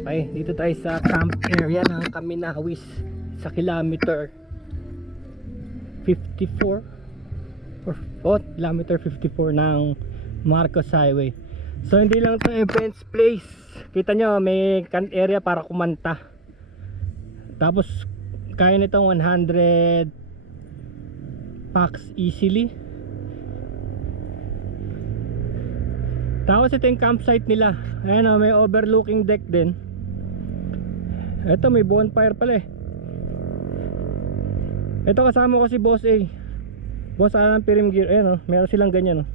Okay, dito tayo sa camp area ng Kaminawis sa kilometer 54 kilometer 54 ng Marcos Highway. So hindi lang ito events place, kita nyo may camp area para kumanta, tapos kaya nitong 100 packs easily. Tapos ito yung campsite nila. Ayan o, may overlooking deck din. Ito may bonfire pala eh. Ito kasama ko si Boss A, Boss Alan Pirim Gear. Ayan o, meron silang ganyan o.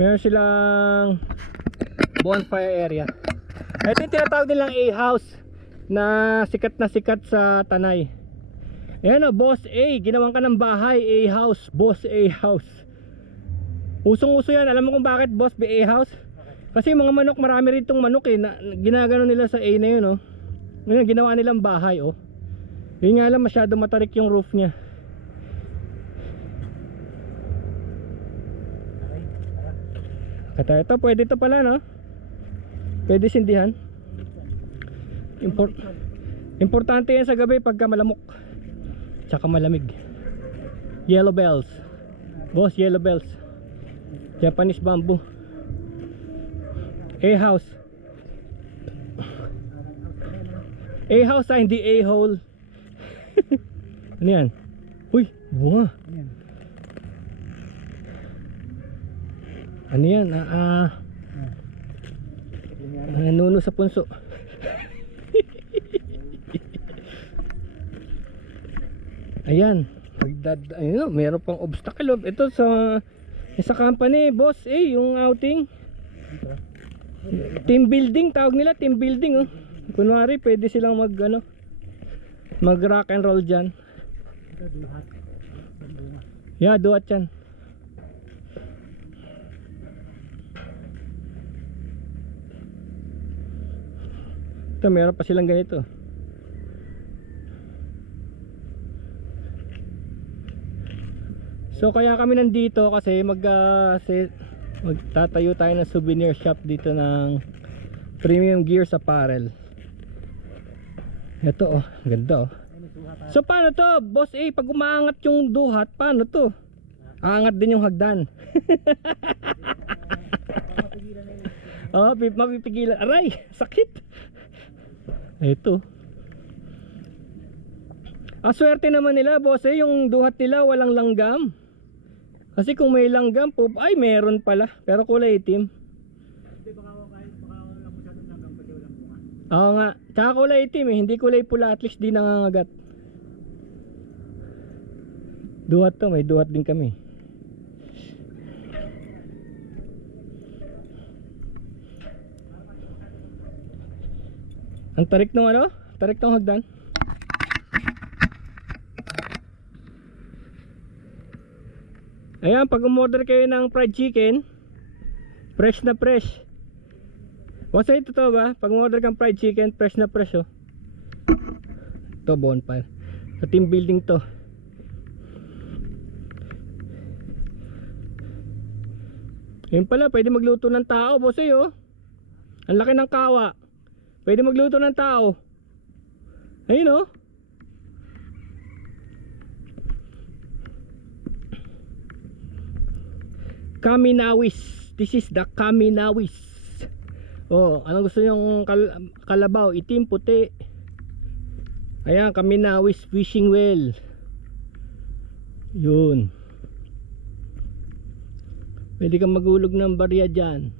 Meron silang bonfire area. Ito yung tinatawag nilang A-house na sikat sa Tanay. Ayan o, Boss A, ginawan ka ng bahay, A-house, Boss A-house. Usong-uso yan. Alam mo kung bakit, Boss B A-house? Kasi mga manok, marami rin itong manok eh, na ginagano nila sa A na yun oh. Ngayon ginawa nilang bahay oh. Yun nga lang, masyado matarik yung roof nya. Kata ito, pwede ito pala no. Pwede sindihan. Importante yan sa gabi pagka malamok tsaka malamig. Yellow bells, Boss, yellow bells. Japanese bamboo. A-house. A-house hindi A-hole. Ano yan? Uy, bunga. Ano yan? Nuno sa punso. Ayan. Ayun, meron pang obstacle. Ito sa company, Boss yung outing. Team building, tawag nila, team building oh. Kunwari, pwede silang mag rock and roll dyan. Yeah, duhat yan. Ito, meron pa silang ganito. So kaya kami nandito kasi magtatayo tayo ng souvenir shop dito ng Premium Gears Apparel. Ito oh, ganda oh. So paano to, Boss A, pag umaangat yung duhat, paano to? Aangat din yung hagdan. Oh, mapipigilan. Aray, sakit. Ito. Swerte naman nila, Boss A, yung duhat nila walang langgam. Kasi kung may langgam po, ay meron pala, pero kulay itim. Oo nga, tsaka kulay itim eh, hindi kulay pula, at least di nangangagat. Duhat to, may duhat din kami. Ang tarik ng ano? Tarik ng hagdan. Ayan, pag umorder kayo ng fried chicken, fresh na fresh. Wasa ito to ba? Pag umorder kang fried chicken, fresh na fresh oh. Ito bonfire. Sa team building to. Ayun pala, pwede magluto ng tao, Boss oh. Ang laki ng kawa. Pwede magluto ng tao. Ayun oh. Kaminawis. This is the Kaminawis. Oh, anong gusto nyong kalabaw? Itim, puti. Ayan, Kaminawis fishing well. Yun. Pwede kang magulog ng barya dyan.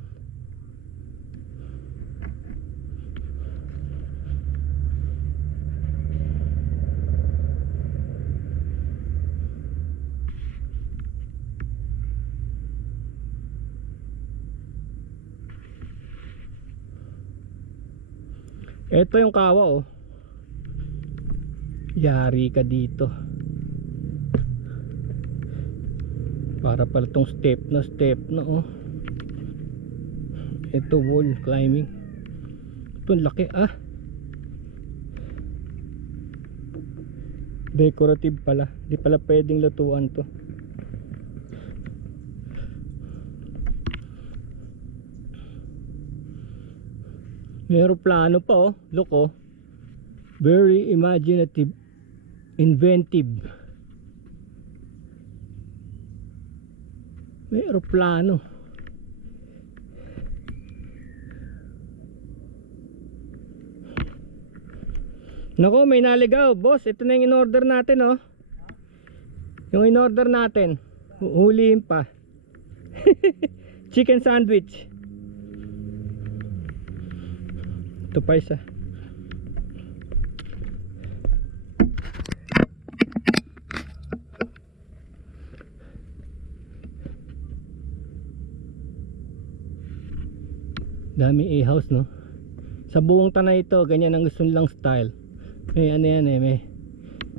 Ito yung kawa oh. Yari ka dito. Para pala tong step na oh. Ito wall climbing. Ito laki ah. Decorative pala. Di pala pwedeng lutuan to. May aeroplano pa oh. Look oh. Very imaginative, inventive. May aeroplano. Nako, may naligaw. Boss, ito na yung in-order natin oh. Yung in-order natin. Huliin pa. Chicken sandwich. Ito pa isa. Dami A-house no. Sa buong Tanay ito, ganyan ang gusto nilang style. May ano yan eh,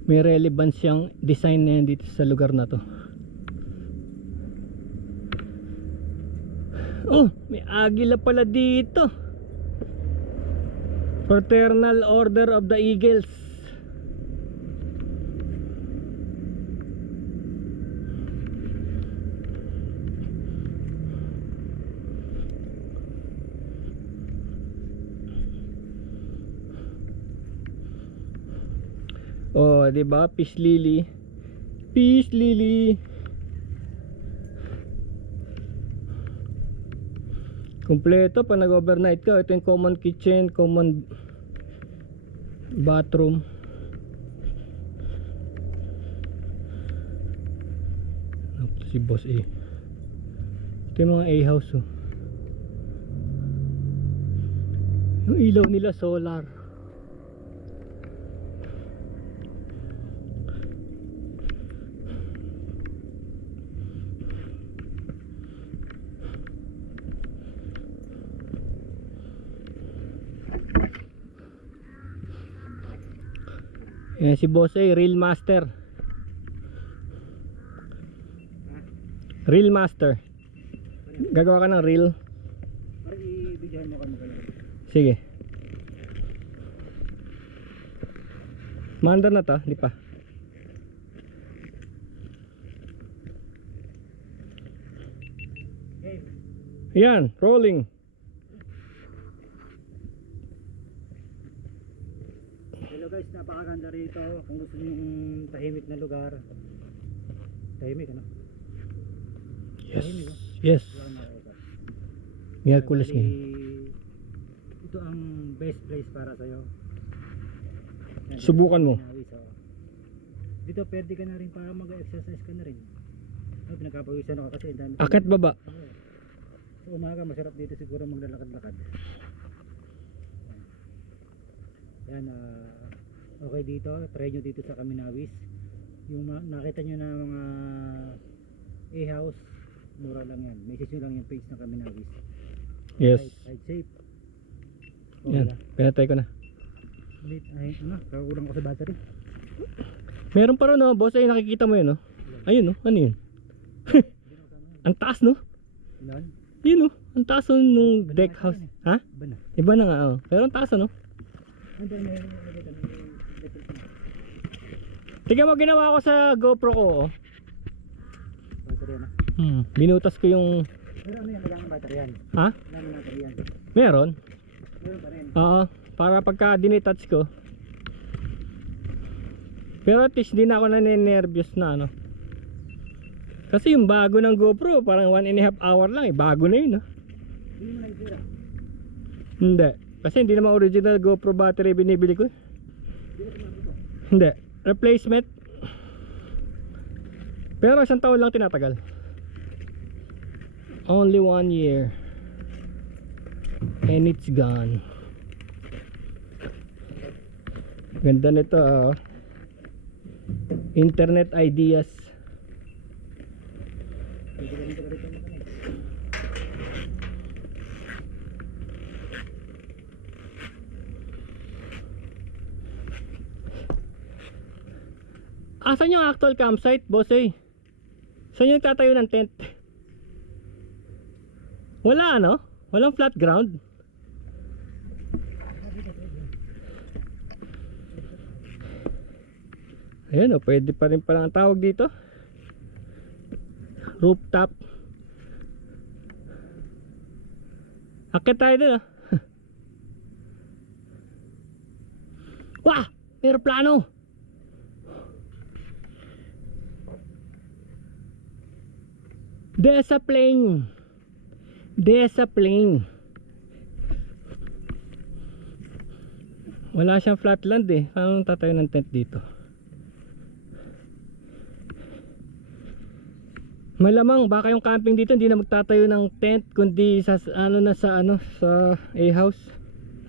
may relevance yung design na yan dito sa lugar na to. Oh, may agila pala dito. Fraternal Order of the Eagles. Oh, 'di ba? Peace lily. Peace lily. Kompleto pa nag-overnight ka. Ito yung common kitchen, common bathroom. Ito si Boss A. Ito yung mga A-house oh. Yung ilaw nila solar. Yan si Boss A, Real Master. Real Master. Gagawa ka ng reel. Para i-videohan mo kami. Sige. Maandar na to, di pa. Hey. Yan, rolling. Hello guys, napakaganda rito. Kung gusto niyo yung tahimik na lugar. Tahimik ano? Yes. Tahimik, no? Yes. Wala na ako. Miyerkules Bali, ngayon. ito ang best place para sa'yo. Yan, Subukan mo. Pinawis, oh. Dito pwede ka na rin para mag-exercise ka na rin. Ano, pinagkapawisan ako kasi ang dami. Akat baba. Oo. Sa umaga masarap dito siguro maglalakad-lakad. Yan, okay dito. Try nyo dito sa Kaminawis. Yung nakita nyo na mga A-house, mura lang yan. Message nyo lang yung page ng Kaminawis. Yes. Ride safe. Yan, pinatay ko na. Ay, ano, kakulang ko sa battery. Meron pa rin no, Boss A, nakikita mo yun no? Ayun no, ano yun? Ang taas no? Ilan? Yun no, ang taas no, nung deck house. Ha? Iba na. Iba na nga oh. Pero ang taas no? Andun may Tingnan mo ginawa ko sa GoPro ko oh. battery na. Binutas ko yung... Pero ano yan, wala ng battery yan. Ha? Wala ng battery yan. Meron? Meron pa rin. Oo, para pagka dinitouch ko. Pero at least di na ako naninervyos na ano. Kasi yung bago ng GoPro parang 1.5 hour lang eh. Bago na yun no? Hindi mo naisira. Hindi. Kasi hindi naman original GoPro battery binibili ko. Hindi. Replacement. Pero isang taon lang tinatagal. Only 1 year. And it's gone. Ganda nito oh. Internet ideas. Hindi ka rin talaga rito mo kami. Asan yung actual campsite, boss eh? Saan yung tatayo ng tent? Wala ano? Walang flat ground? Ayan o, pwede pa rin palang ang tawag dito. Rooftop. Akit tayo dun ah. Wah! Aeroplano! There's a plane. There's a plane. Wala siyang flatland eh. Paano tatayo ng tent dito? Malamang baka yung camping dito hindi na magtatayo ng tent kundi sa sa A-house.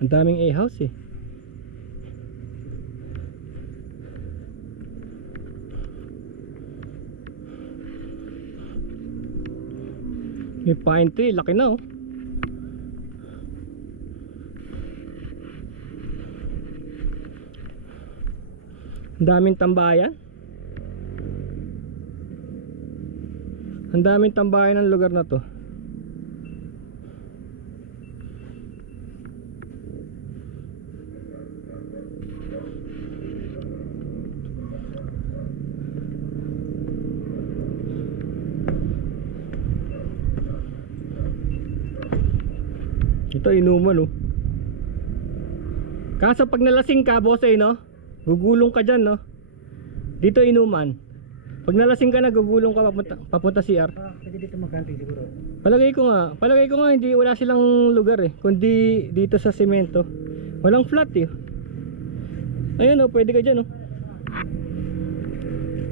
Ang daming A-house eh. May pine tree, laki na oh. Ang daming tambayan. Ang daming tambayan ng lugar na to. Ito inuman oh. Kaso pag nalasing ka boss no, gugulong ka dyan no. Dito inuman. Pag nalasing ka na gugulong ka papunta CR. Pwede dito mag-camping siguro. Palagay ko nga hindi wala silang lugar eh. Kundi dito sa semento. Walang flat eh. Ayun oh, pwede ka dyan oh.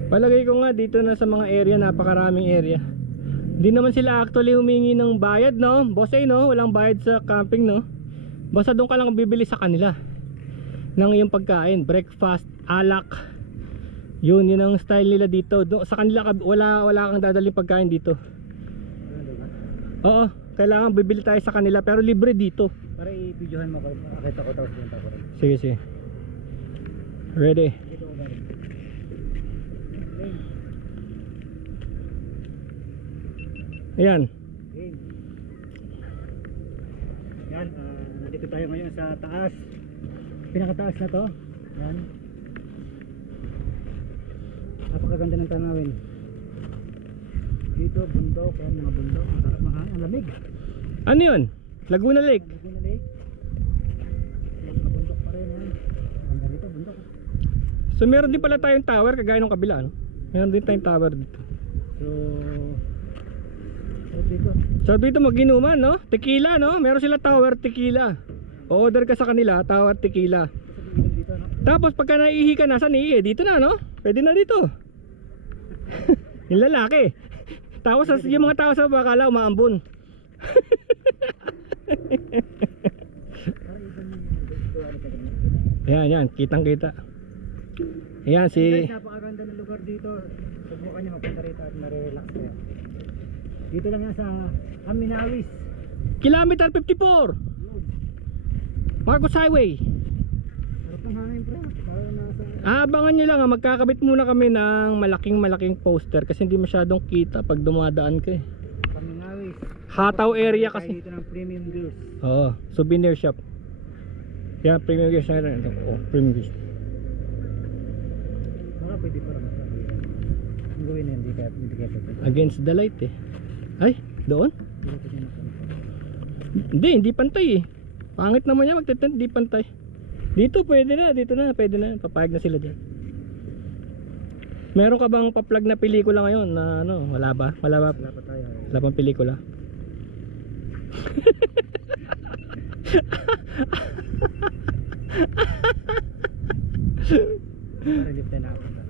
Palagay ko nga dito na sa mga area, napakaraming area. Hindi naman sila actually humingi ng bayad no. Boss no, walang bayad sa camping no. Basta doon ka lang bibili sa kanila ng iyong pagkain, breakfast, alak. Yun ang style nila dito. Sa kanila wala kang dadaling pagkain dito. Oo, kailangan bibili tayo sa kanila pero libre dito. Para i-videohan mo ko, makita ko tapos punta ko rin. Sige, sige. Ready. Dito ko galing. Ayan. Game. Yan, nandito tayo ngayon sa taas. Pinakataas na to. Yan. Napakaganda ng tanawin. Dito bundok, yan mga bundok, ang sarap, ang lamig. Ano yun? Laguna Lake. Laguna Lake. Mga bundok pa rin yan. Ang ganito bundok. So meron din pala tayong tower kagaya ng kabila no? Meron din tayong tower dito. Dito. So dito mag-inuman no? Tequila no? Meron sila tower tequila. O-order ka sa kanila, tower tequila. Dito, no? Tapos pagka naiihi ka na, saan iihi? Dito na no? Pwede na dito. Yung lalaki. Tapos yung mga tao sa bakala umaambon. Yan, kitang kita. Ayan si... Guys, napakaganda ng lugar dito. Subukan nyo magpunta rito at marirelax kayo. Dito lang yan sa Aminawis. Kilometer 54 Marcos Highway. Harap ng hangin pre. Parang nasa... Abangan nyo lang magkakabit muna kami ng malaking poster kasi hindi masyadong kita pag dumadaan ka eh. Aminawis. Hataw area kasi. Dito ng Premium Gears. Oo, souvenir shop. Yan, Premium Gears na rin. Oh, Premium Gears. Baka pwede parang masabi. Ang gawin na hindi ka pwede. Against the light eh. Ay, doon? Dito pwede na. Hindi pantay eh. Pangit naman yan magtetent, hindi pantay. Dito pwede na, pwede na. Papayag na sila dyan. Meron ka bang pa-plug na pelikula ngayon na ano, wala ba? Wala pa tayo. Wala pang pelikula. Para hindi tayo nakapunta.